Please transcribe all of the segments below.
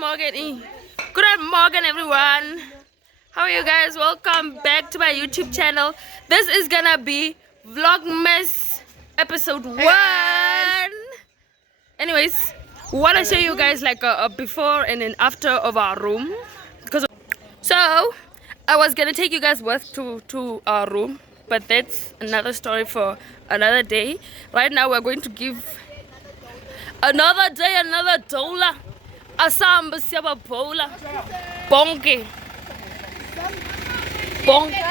Good morning, everyone. How are you guys? Welcome back to my YouTube channel. This is gonna be Vlogmas episode 1. Anyways, we want to show you guys like a before and an after of our room. So I was gonna take you guys with to our room, but that's another story for another day. Right now we're going to give another day, another dollar. Asamba siaba bola. Bonke. Bonke.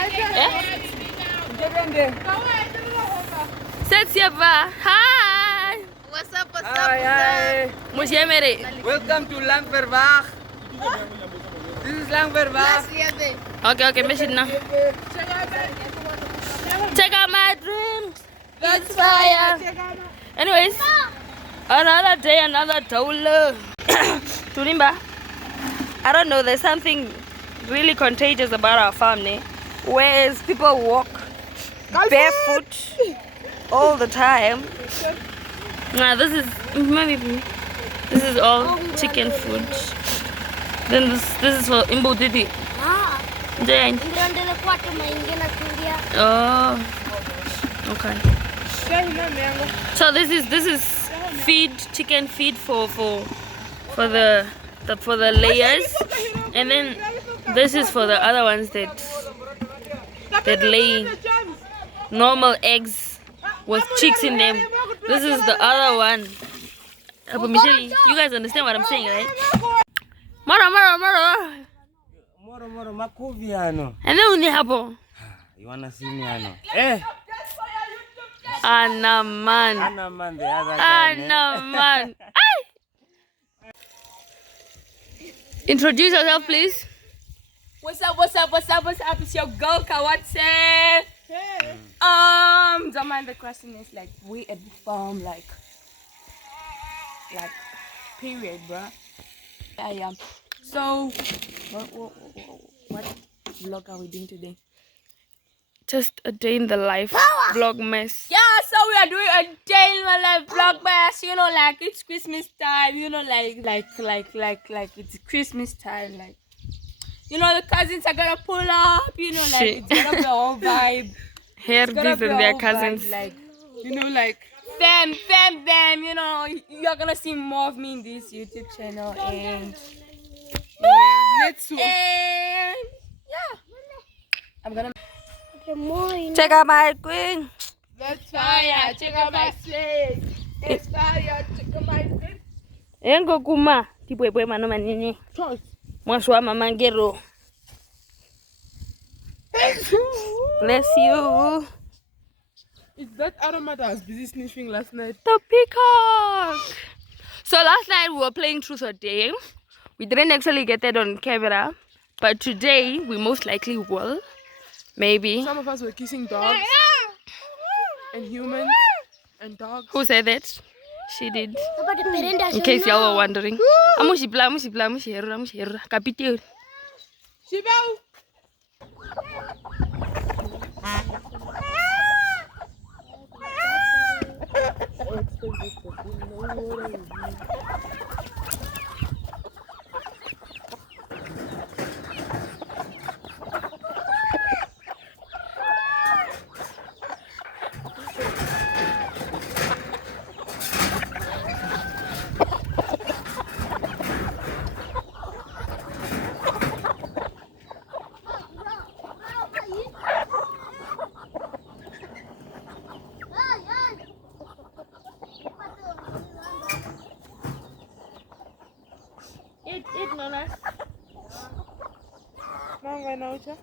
Setiaba. Hi. What's up? Hi. Welcome to Langverbach. This is Langverbach. Okay, mission now. Check out my dreams. That's fire. Anyways, another day, another dollar. Turimba, I don't know, there's something really contagious about our family, whereas people walk barefoot all the time. Now this is all chicken food. Then this is for Imbo Didi. Jane. Oh, okay. So this is feed, chicken feed for the layers, and then this is for the other ones that lay normal eggs with chicks in them. This is the other one. You guys understand what I'm saying, right? Moro. Moro makuviano. And then unihabo. You wanna see me ano? Eh. Anaman. The other guy. Anaman. Introduce yourself, please. What's up? It's your girl Kawatse. Hey. The question is like we at the farm, like period, bruh. I am. So, what vlog are we doing today? Just a day in the life Vlogmas. Yeah, so we are doing a day in my life Vlogmas. You know, like it's Christmas time. You know, like it's Christmas time. Like, you know, the cousins are gonna pull up. You know, like it's gonna be a whole vibe. Here, these and their cousins. Vibe, like, you know, like them. You know, you're gonna see more of me in this YouTube channel and yeah, I'm gonna. Check out my queen. That's fire. Check out my slate. It's fire. Check out my slate. Engo kuma tipwepwe mano manini. Chores. Mwaswa mamangero. Bless you. It's that aroma that was busy sniffing last night. The peacock. So last night we were playing Truth or Dare. We didn't actually get that on camera, but today we most likely will. Maybe. Some of us were kissing dogs and humans and dogs. Who said that? She did. In case y'all were wondering. Kapitio. Eat, Nonas. Manga naucha.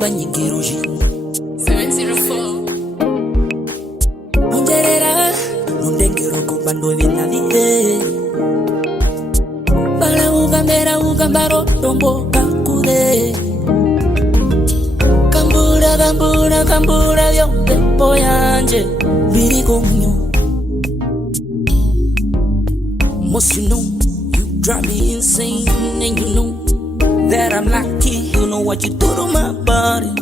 Banyingiro 704 Underera Nundengiro kumbando vinavite Para uva ugamera ugambaro tomboka kude. Kambura kambura kambura yonde boyanje biri kumyo. Most you know, you drive me insane, and you know that I'm lucky. You know what you do to my body,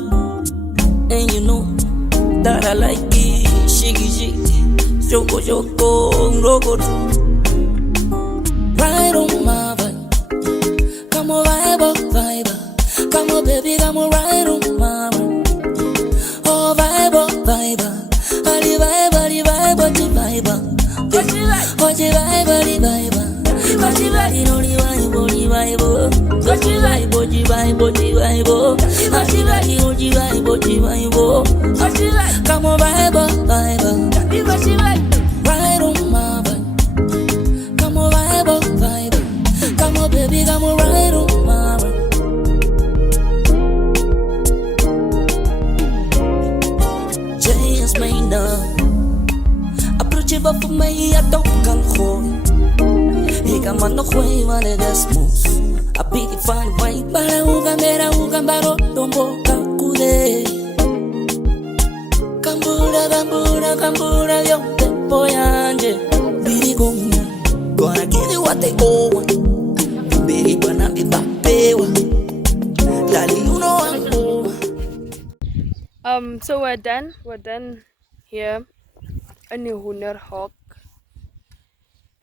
and you know that I like it. Shiki shiki, shoko shoko, roko. Right on my vibe, come on vibe, vibe. Come on baby, come on right on my vibe. Oh vibe, vibe. Ali vibe, ali vibe, what you vibe? What you vibe, ali vibe. What you vibe, only vibe, only vibe. What you vibe, only vibe, only vibe. What you vibe, only vibe, only vibe. What you vibe, come on vibe, vibe. What you vibe, right on my vibe. Come on vibe, vibe. Come on baby, come on right on my vibe. Just made up. Approach it for me, I don't can hold. He come on the way, one of the smooth. I pick it fine, white, but I ugamera ugambaro tombo kakude. Kambura, kambura, kambura, yonde boyanje. Biri gomya, gonna give you what they owe. Biri gonna be bapewa. Daddy, you know I'm over. So we're done here in the Hawk.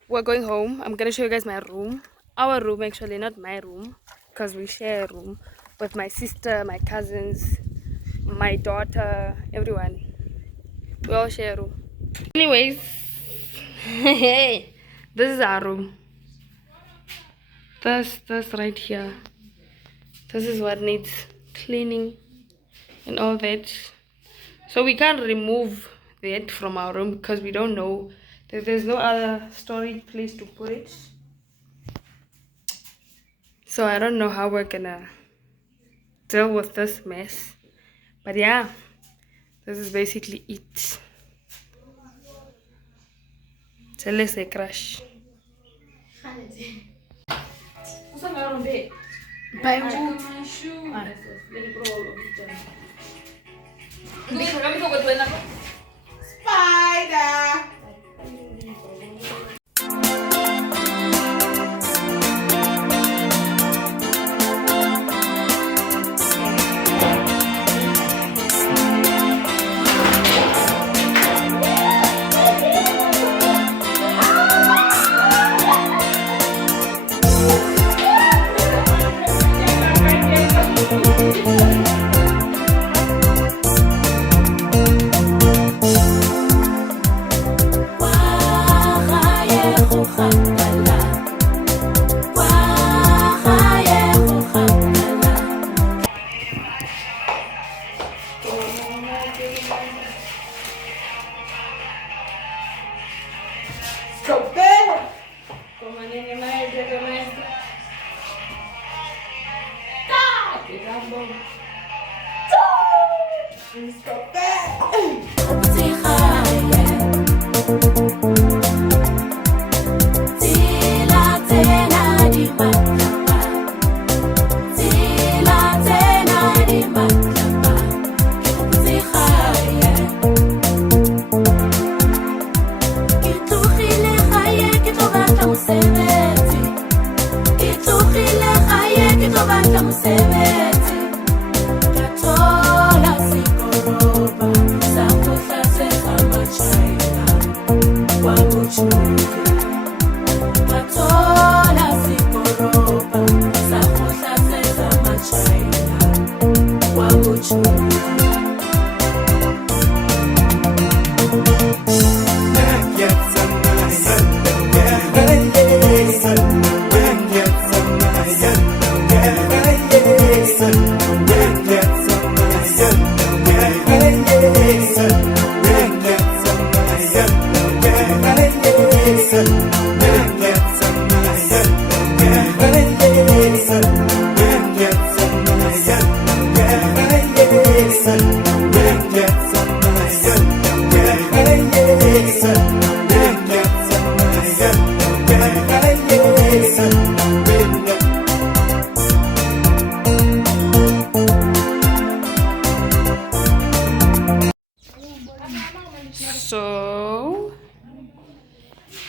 We're going home. I'm gonna show you guys my room. Our room, actually, not my room, because we share a room with my sister, my cousins, my daughter, everyone. We all share a room. Anyways, this is our room. This right here. This is what needs cleaning and all that. So we can't remove that from our room because we don't know that there's no other storage place to put it. So I don't know how we're gonna deal with this mess. But yeah, this is basically it. So let's say crash. Bye. Spider.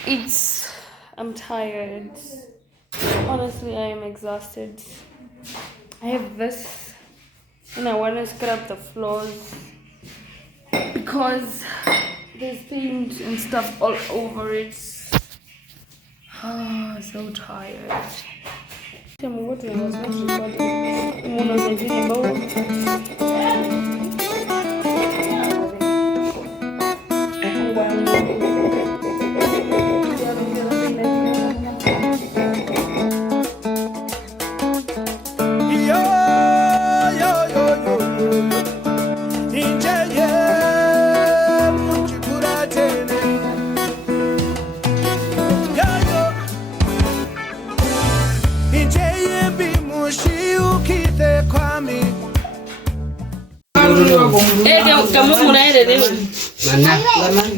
I'm tired. Honestly, I am exhausted. I have this and I want to scrub the floors because there's paint and stuff all over it. Oh, so tired.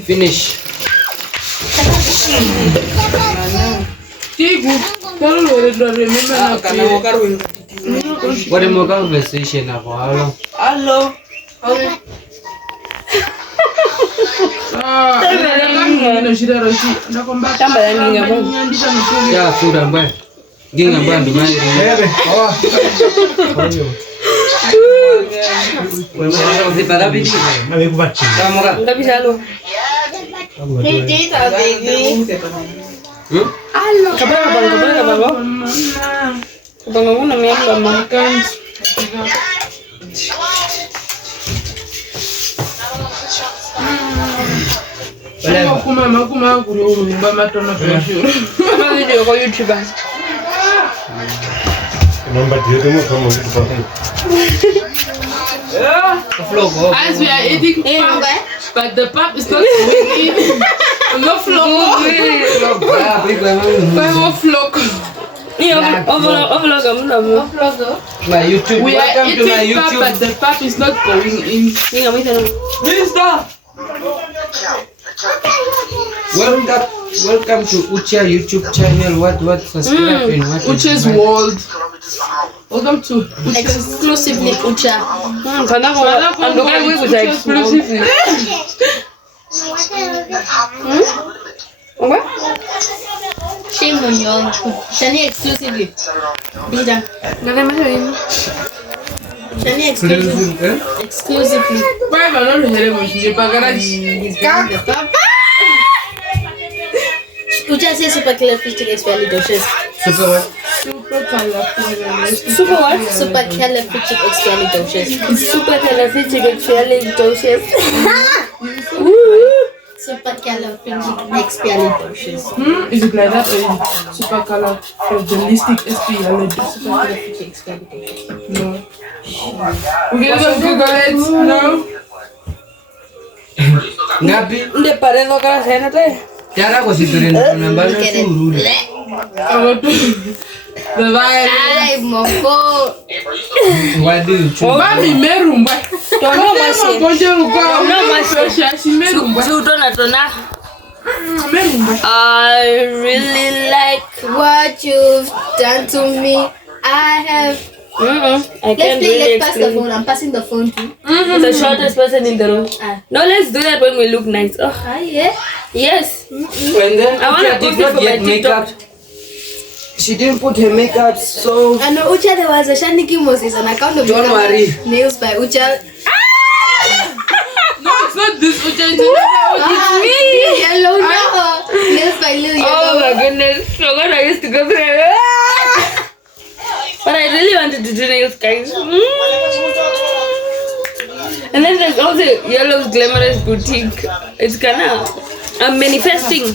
Finish. What more conversation about? Hello. Yeah, food and buy. Ging and band, man. As we are eating pap, but the pap is not going in. No flock. My YouTube. We are Welcome to my eating pap, YouTube. but the pap is not going in. Mister. Welcome to Ucha YouTube channel. What subscribe and what? Ucha's World. Welcome to Exclusively Ucha. Exclusively. Shame on you. Shani exclusively. Bija. Shani exclusively. Exclusively. Why am I not hearing what you Ucha says supercalifragilisticexpialidocious. Super what? Super what? Supercalifragilisticexpialidocious. Supercalifragilisticexpialidocious. Supercalifragilisticexpialidocious. Is it like that or is it supercalifragilisticexpialidocious? No. We can just Google it. No. Ngapi? Nde paredo kala senate. Tiara ko sikirin nambah suruh. The virus. Ay, mofo. Waduh. Mami merumba. Tono masi. Merumba. I really like What you've done to me. I have. I can't really Let's pass the explain. phone. I'm passing the phone to. The shortest person in the room. No, let's do that when we look nice. Oh, Yeah. yes. And then I wanna Ucha post did it not for my get makeup. TikTok. She didn't put her makeup, so I know Ucha, there was a Shaniki Moses, an account of Don't worry. nails by Ucha. No, it's not this Ucha. It's Me! Hello, no. Nails by Lil Oh Yellow. my goodness. Forgot I used to go there. But I really wanted to do nails, guys. And then there's also Yellow's Glamorous Boutique. It's gonna. I'm manifesting it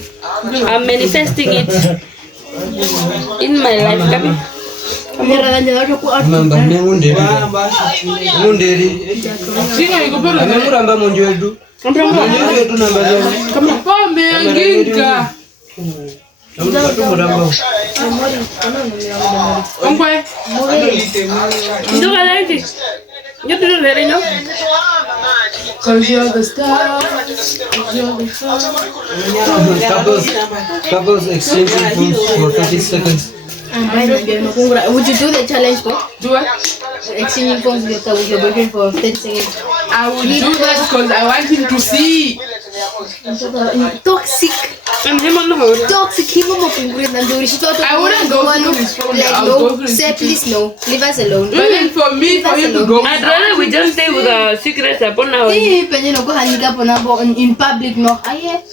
in my life. mamba munderi. Amemuramba munju wedu. Munju wedu namba zao. Pombe yanginga. Muramba. Onkwe. Do I like it? You do it, you know? Cause you're the star. Couples exchanging phones for 30 seconds. Would you do the challenge for Do what? exchanging phones with your boyfriend for 30 seconds? I will do that because I want him to see. Toxic. I'm him on the phone. Toxic, keep him up in grade and do she thought I wouldn't go through his phone. like I'll go no, through his say please no, leave us alone. But then for me, for him to go, I'd rather we just stay with our secrets upon our. Eh, penye no go hang up on a in public no. Aye.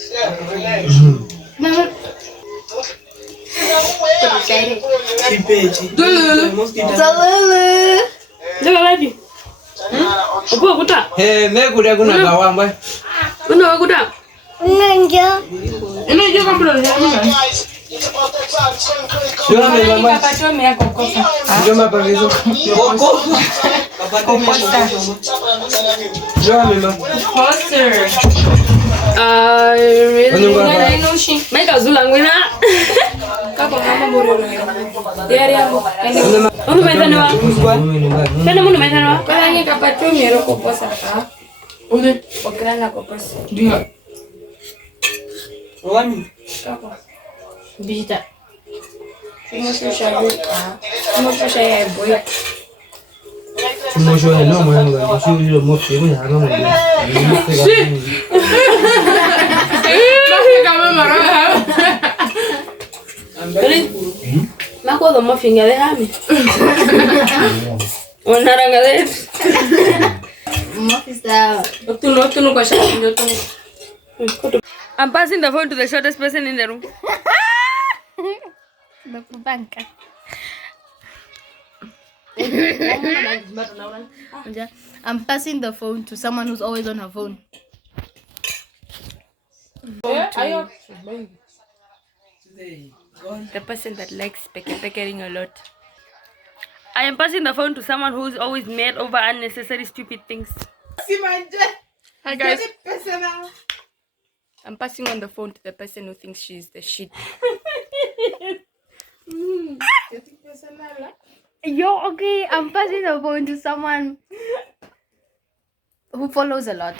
Look at you. Opo kuta. Me kuda kuna kawamba. Kuna kuta. Nanja. ino je compro ya mimi. Sio mama. Kapatome yako kosa. Ndio mapagezo. Sio mama. Poster. Really? Mega zulangwina. Kako kama bororo. Diari hapo. Unu mezanwa. Tena munu mezanwa. Kwa nini kapatome yako kosa ka? Ule okrana kosa. Ndio. Wani? Kako. Bijita. Mosho ya boy. Mosho ya no mwana. Sio mosho ya hama mwana. Kama mara. Mako the muffin ya hami. Onaranga le. Mafisa. Tunu kwa shamba ndio tunu. I'm passing the phone to the shortest person in the room. Banka. I'm passing the phone to someone who's always on her phone. The person that likes peckering a lot. I am passing the phone to someone who's always mad over unnecessary stupid things. Hi guys. I'm passing on the phone to the person who thinks she's the shit. Yo, okay, I'm passing the phone to someone who follows a lot.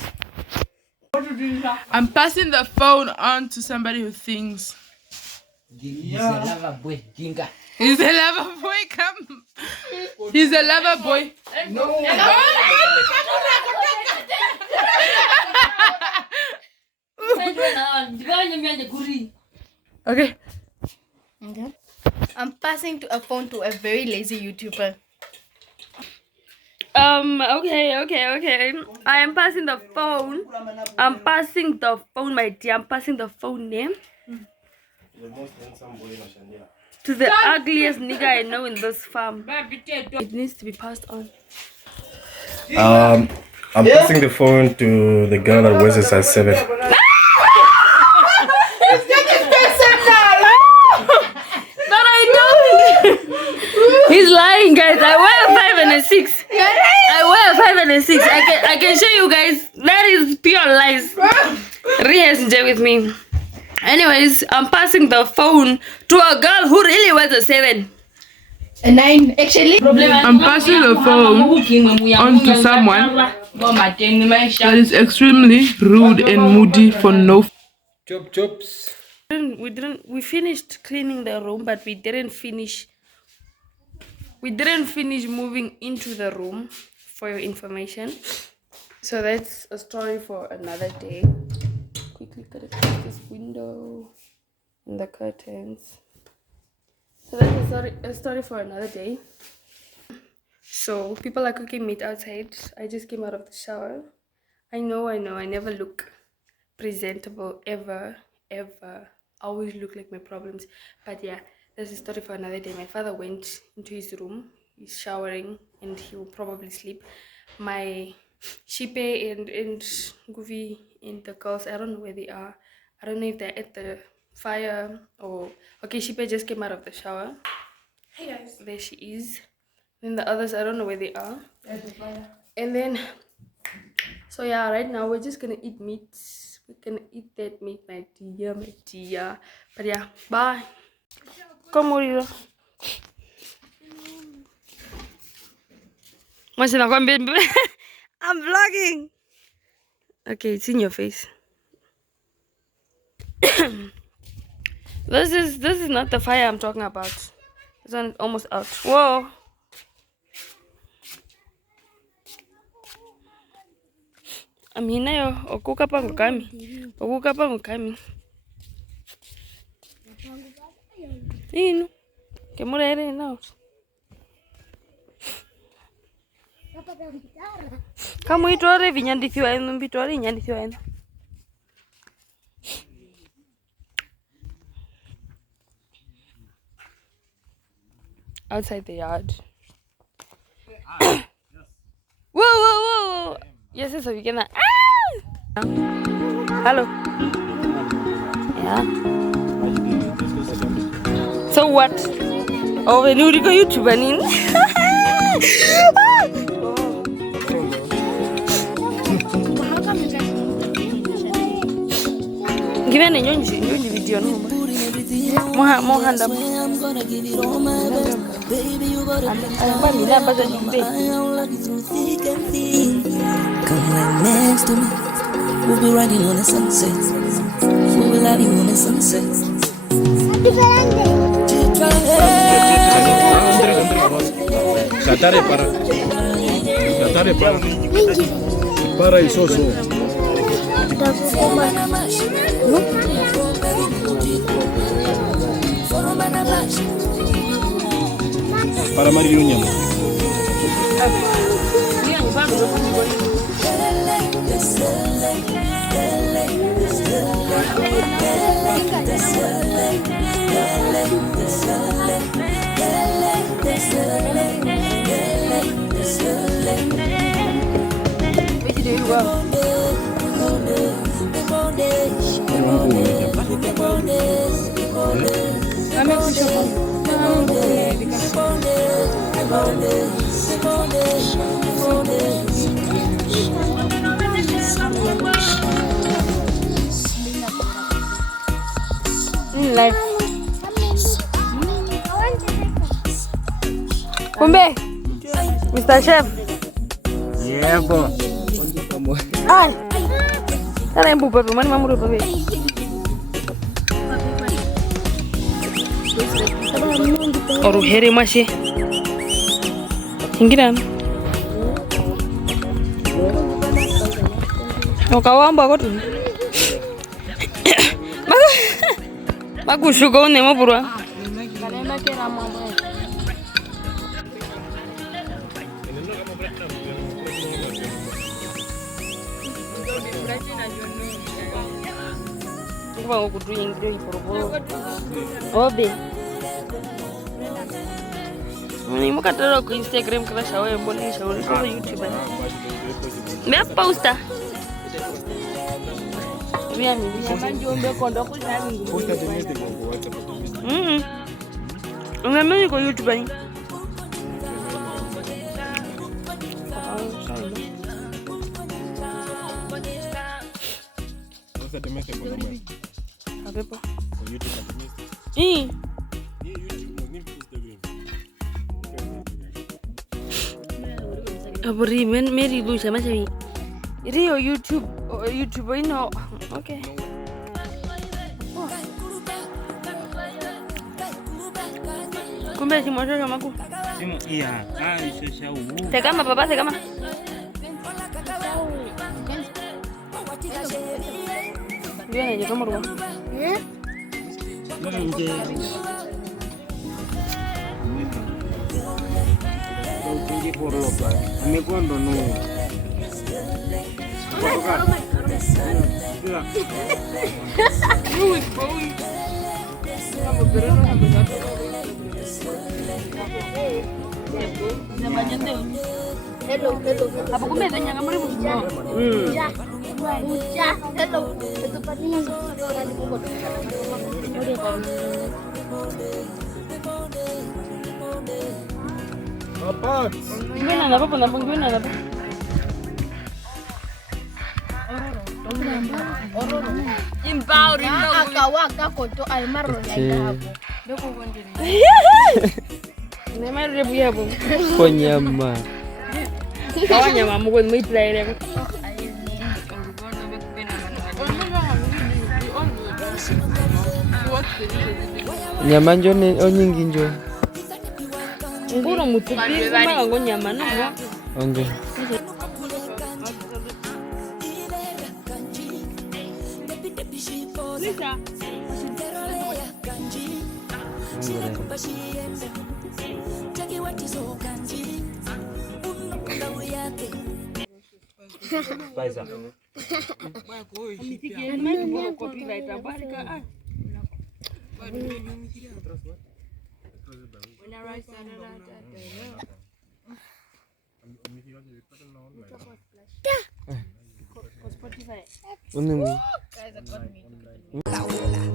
I'm passing the phone on to somebody who thinks He's a lover boy. Jinga. he's a lover boy. Come, he's a lover boy. No. Okay. Okay. I'm passing to a phone to a very lazy YouTuber. Okay. I am passing the phone. I'm passing the phone, my dear. I'm passing the phone name to the ugliest nigga I know in this farm. It needs to be passed on. I'm passing the phone to the girl that wears a size 7. He's lying, guys. I wear a 5 and a 6. I wear a 5 and a 6. I can show you guys. That is pure lies. Rehearse with me. Anyways, I'm passing the phone to a girl who really wears a 7. A 9, actually. I'm passing the phone on to someone that is extremely rude and moody for no. Chops. We finished cleaning the room, but we didn't finish moving into the room, for your information. So that's a story for another day. Quickly gotta close this window and the curtains. So that's a story for another day. So people are cooking meat outside. I just came out of the shower. I know, I never look presentable ever. I always look like my problems. But yeah, that's a story for another day. My father went into his room. He's showering and he will probably sleep. My Shipe and Goofy and the girls, I don't know where they are. I don't know if they're at the fire or... Okay, Shipe just came out of the shower. Hey guys. There she is. Then the others, I don't know where they are. At the fire. And then... So yeah, right now we're just gonna eat meat. We're gonna eat that meat, my dear. But yeah, bye. Come on, I'm vlogging. Okay, it's in your face. This is not the fire I'm talking about. This one is almost out. Whoa. I'm here now. Okuka pangu kami. Inu. Kemurere now. Kamu itore vinyandithiwa enu mbitore inyandithiwa enu. Outside the yard. Whoa. Yes, so we can. Hello. Yeah. So what? Oh, when you go YouTube and give me a new video. More hand up. Baby, you gotta come right next to me. We'll be riding on the sunset. We will have you on the sunset. Satare para el soso. Para Mariluña. Life. Kumbe, Mr. Chef. Yeah, bo. Ay. Tara embu papi, mani mamuru papi. Oru heri masih. Inggiran. Mau kawamba kau tu. Bagus juga ni mau pura. Mau kudu yang gede pura-pura. Obe. Ni mau kata aku Instagram kelas awal yang boleh show di YouTube. Me pausta. Biar ni manjombe kondo kuzani. Posta tenete kwa WhatsApp. Unamenya kwa YouTube ni. Posta tenete kwa namba. Hapepo. Kwa YouTube tenete. Ni YouTube ni Instagram. Aburi meri lu sama cewek. Rio YouTube ini okay. Kumbe si moto sama aku. Simu iya. Isha Tegama papa, tegama. Dia aja kamu rumah. Nje. Tungi porlopa. Amekondo no. Hello. Apa kumbe tanya kamu ribu semua. Ya, hello. Itu patinya orang di Bogor. Apa? Gimana apa pun gimana apa? Imbauri no. Akawaka koto almaro ya hapo. Doko kondini. Nema rebu ya bu. Konyama. Kawanya mamu kon mai player. Nyama njone onyingi njo. Nguro mutupi kuma ngo nyama no. Onge. Lisa. Sinakumba shiende Jackie what is all kanji Unapenda uyake Paisa.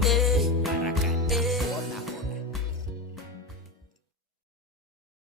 Eh